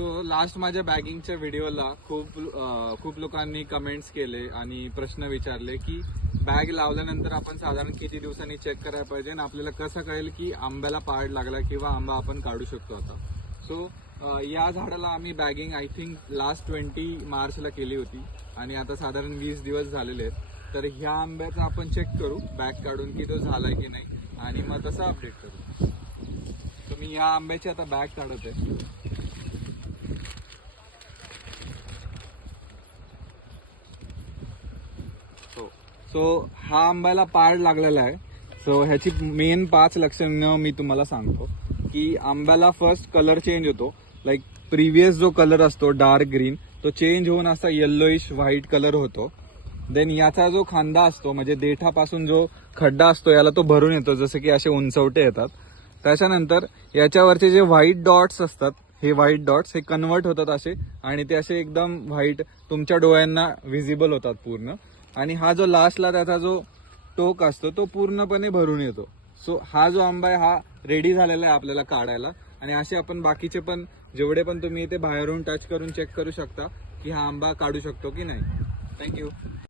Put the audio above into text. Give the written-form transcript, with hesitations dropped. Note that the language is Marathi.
सो लास्ट माझ्या बॅगिंगच्या व्हिडिओला खूप लोकांनी कमेंट्स केले आणि प्रश्न विचारले की बॅग लावल्यानंतर आपण साधारण किती दिवसांनी चेक करायला पाहिजे आणि आपल्याला कसं कळेल की आंब्याला पाड लागला किंवा आंबा आपण काढू शकतो आता. सो या झाडाला आम्ही बॅगिंग आय थिंक लास्ट 20 मार्चला केली होती आणि आता साधारण 20 दिवस झालेले आहेत. तर ह्या आंब्याचा आपण चेक करू बॅग काढून की तो झालाय की नाही आणि मग तसं अपडेट करू. तर मी या आंब्याची आता बॅग काढत आहे. सो हा आंब्याला पाड लागलेला आहे. सो ह्याची मेन 5 लक्षणं मी तुम्हाला सांगतो की आंब्याला फर्स्ट कलर चेंज होतो. लाईक प्रिव्हियस जो कलर असतो डार्क ग्रीन तो चेंज होऊन असा येल्लोइश व्हाईट कलर होतो. देन याचा जो खांदा असतो म्हणजे देठापासून जो खड्डा असतो याला तो भरून येतो, जसं की असे उंचवटे येतात. त्याच्यानंतर याच्यावरचे जे व्हाईट डॉट्स असतात हे व्हाईट डॉट्स हे कन्वर्ट होतात असे आणि ते असे एकदम व्हाईट तुमच्या डोळ्यांना व्हिजिबल होतात पूर्ण. आणि हा जो लास्टला त्याचा जो टोक असतो तो पूर्णपणे भरून येतो. सो हा जो आंबा आहे हा रेडी झालेला आहे आपल्याला काढायला. आणि असे आपण बाकीचे पण जेवढे पण तुम्ही इथे बाहेरून टच करून चेक करू शकता की हा आंबा काढू शकतो की नाही. थँक्यू.